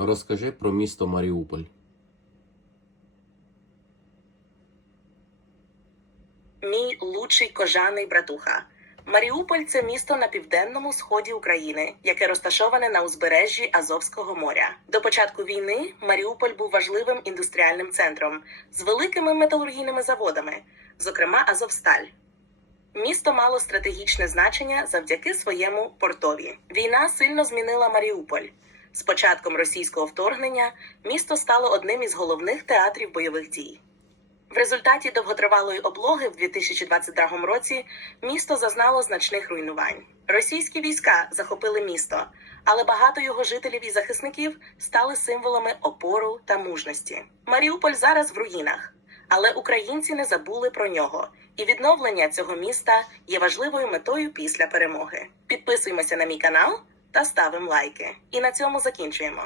Розкажи про місто Маріуполь. Мій лучший кожаний братуха. Маріуполь це місто на південному сході України, яке розташоване на узбережжі Азовського моря. До початку війни Маріуполь був важливим індустріальним центром з великими металургійними заводами, зокрема Азовсталь. Місто мало стратегічне значення завдяки своєму портові. Війна сильно змінила Маріуполь. З початком російського вторгнення місто стало одним із головних театрів бойових дій. В результаті довготривалої облоги в 2022 році місто зазнало значних руйнувань. Російські війська захопили місто, але багато його жителів і захисників стали символами опору та мужності. Маріуполь зараз в руїнах, але українці не забули про нього, і відновлення цього міста є важливою метою після перемоги. Підписуємося на мій канал та ставимо лайки. І на цьому закінчуємо.